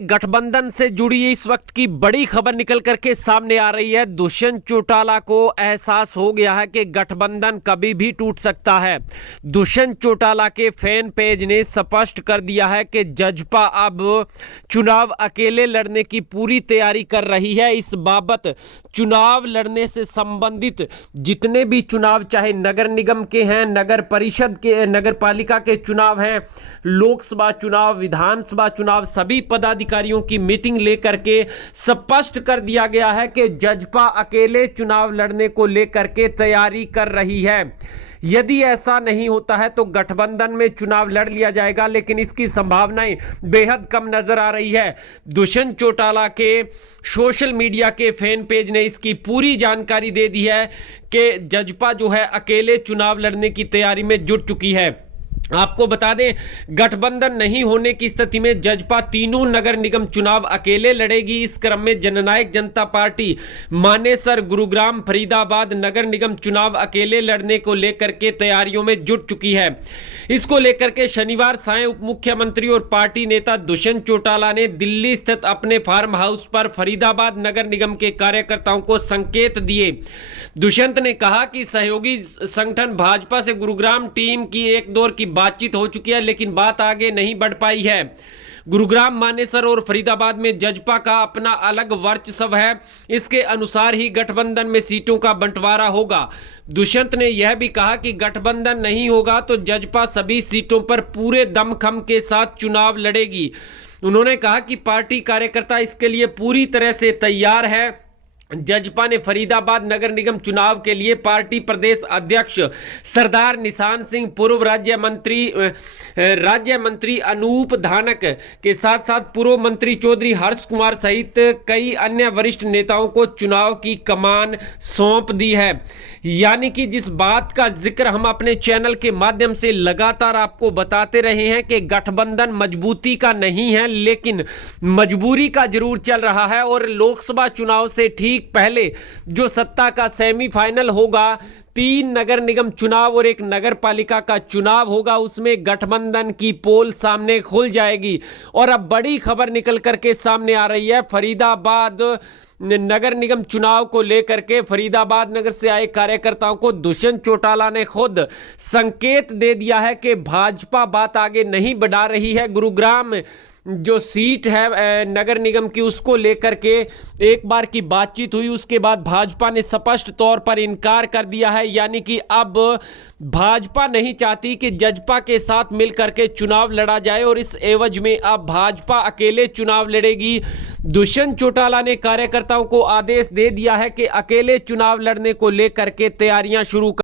गठबंधन से जुड़ी इस वक्त की बड़ी खबर निकल करके सामने आ रही है। दुष्यंत चौटाला को एहसास हो गया है कि गठबंधन कभी भी टूट सकता है। दुष्यंत चौटाला के फैन पेज ने स्पष्ट कर दिया है कि जजपा अब चुनाव अकेले लड़ने की पूरी तैयारी कर रही है। इस बाबत चुनाव लड़ने से संबंधित जितने भी चुनाव, चाहे नगर निगम के हैं, नगर परिषद के, नगर पालिका के चुनाव हैं, लोकसभा चुनाव, विधानसभा चुनाव, सभी पदाधिकारियों की मीटिंग लेकर के स्पष्ट कर दिया गया है कि जजपा अकेले चुनाव लड़ने को लेकर के तैयारी कर रही है। यदि ऐसा नहीं होता है तो गठबंधन में चुनाव लड़ लिया जाएगा, लेकिन इसकी संभावनाएं बेहद कम नजर आ रही है। दुष्यंत चौटाला के सोशल मीडिया के फैन पेज ने इसकी पूरी जानकारी दे दी है कि जजपा जो है अकेले चुनाव लड़ने की तैयारी में जुट चुकी है। आपको बता दें, गठबंधन नहीं होने की स्थिति में जजपा तीनों नगर निगम चुनाव अकेले लड़ेगी। इस क्रम में जननायक जनता पार्टी मानेसर, गुरुग्राम, फरीदाबाद नगर निगम चुनाव अकेले लड़ने को लेकर के तैयारियों में जुट चुकी है। इसको लेकर के शनिवार सायं उप मुख्यमंत्री और पार्टी नेता दुष्यंत चौटाला ने दिल्ली स्थित अपने फार्म हाउस पर फरीदाबाद नगर निगम के कार्यकर्ताओं को संकेत दिए। दुष्यंत ने कहा कि सहयोगी संगठन भाजपा से गुरुग्राम टीम की एक दौर की बातचीत हो चुकी है, लेकिन बात आगे नहीं बढ़ पाई है। गुरुग्राम, मानेसर और फरीदाबाद में जजपा का अपना अलग वर्चस्व है। इसके अनुसार ही गठबंधन में सीटों का बंटवारा होगा। दुष्यंत ने यह भी कहा कि गठबंधन नहीं होगा तो जजपा सभी सीटों पर पूरे दमखम के साथ चुनाव लड़ेगी। उन्होंने कहा कि पार्टी कार्यकर्ता इसके लिए पूरी तरह से तैयार है। जजपा ने फरीदाबाद नगर निगम चुनाव के लिए पार्टी प्रदेश अध्यक्ष सरदार निशान सिंह, पूर्व राज्य मंत्री अनूप धानक के साथ साथ पूर्व मंत्री चौधरी हर्ष कुमार सहित कई अन्य वरिष्ठ नेताओं को चुनाव की कमान सौंप दी है। यानी कि जिस बात का जिक्र हम अपने चैनल के माध्यम से लगातार आपको बताते रहे हैं कि गठबंधन मजबूती का नहीं है, लेकिन मजबूरी का जरूर चल रहा है। और लोकसभा चुनाव से ठीक पहले जो सत्ता का सेमीफाइनल होगा, 3 नगर निगम चुनाव और 1 नगर पालिका का चुनाव होगा, उसमें गठबंधन की पोल सामने खुल जाएगी। और अब बड़ी खबर निकल करके सामने आ रही है। फरीदाबाद नगर निगम चुनाव को लेकर के फरीदाबाद नगर से आए कार्यकर्ताओं को दुष्यंत चौटाला ने खुद संकेत दे दिया है कि भाजपा बात आगे नहीं बढ़ा रही है। गुरुग्राम जो सीट है नगर निगम की, उसको लेकर के एक बार की बातचीत हुई, उसके बाद भाजपा ने स्पष्ट तौर पर इनकार कर दिया है। यानी कि अब भाजपा नहीं चाहती कि जजपा के साथ मिलकर के चुनाव लड़ा जाए, और इस एवज में अब भाजपा अकेले चुनाव लड़ेगी। दुष्यंत चौटाला ने कार्यकर्ताओं को आदेश दे दिया है कि अकेले चुनाव लड़ने को लेकर के तैयारियां शुरू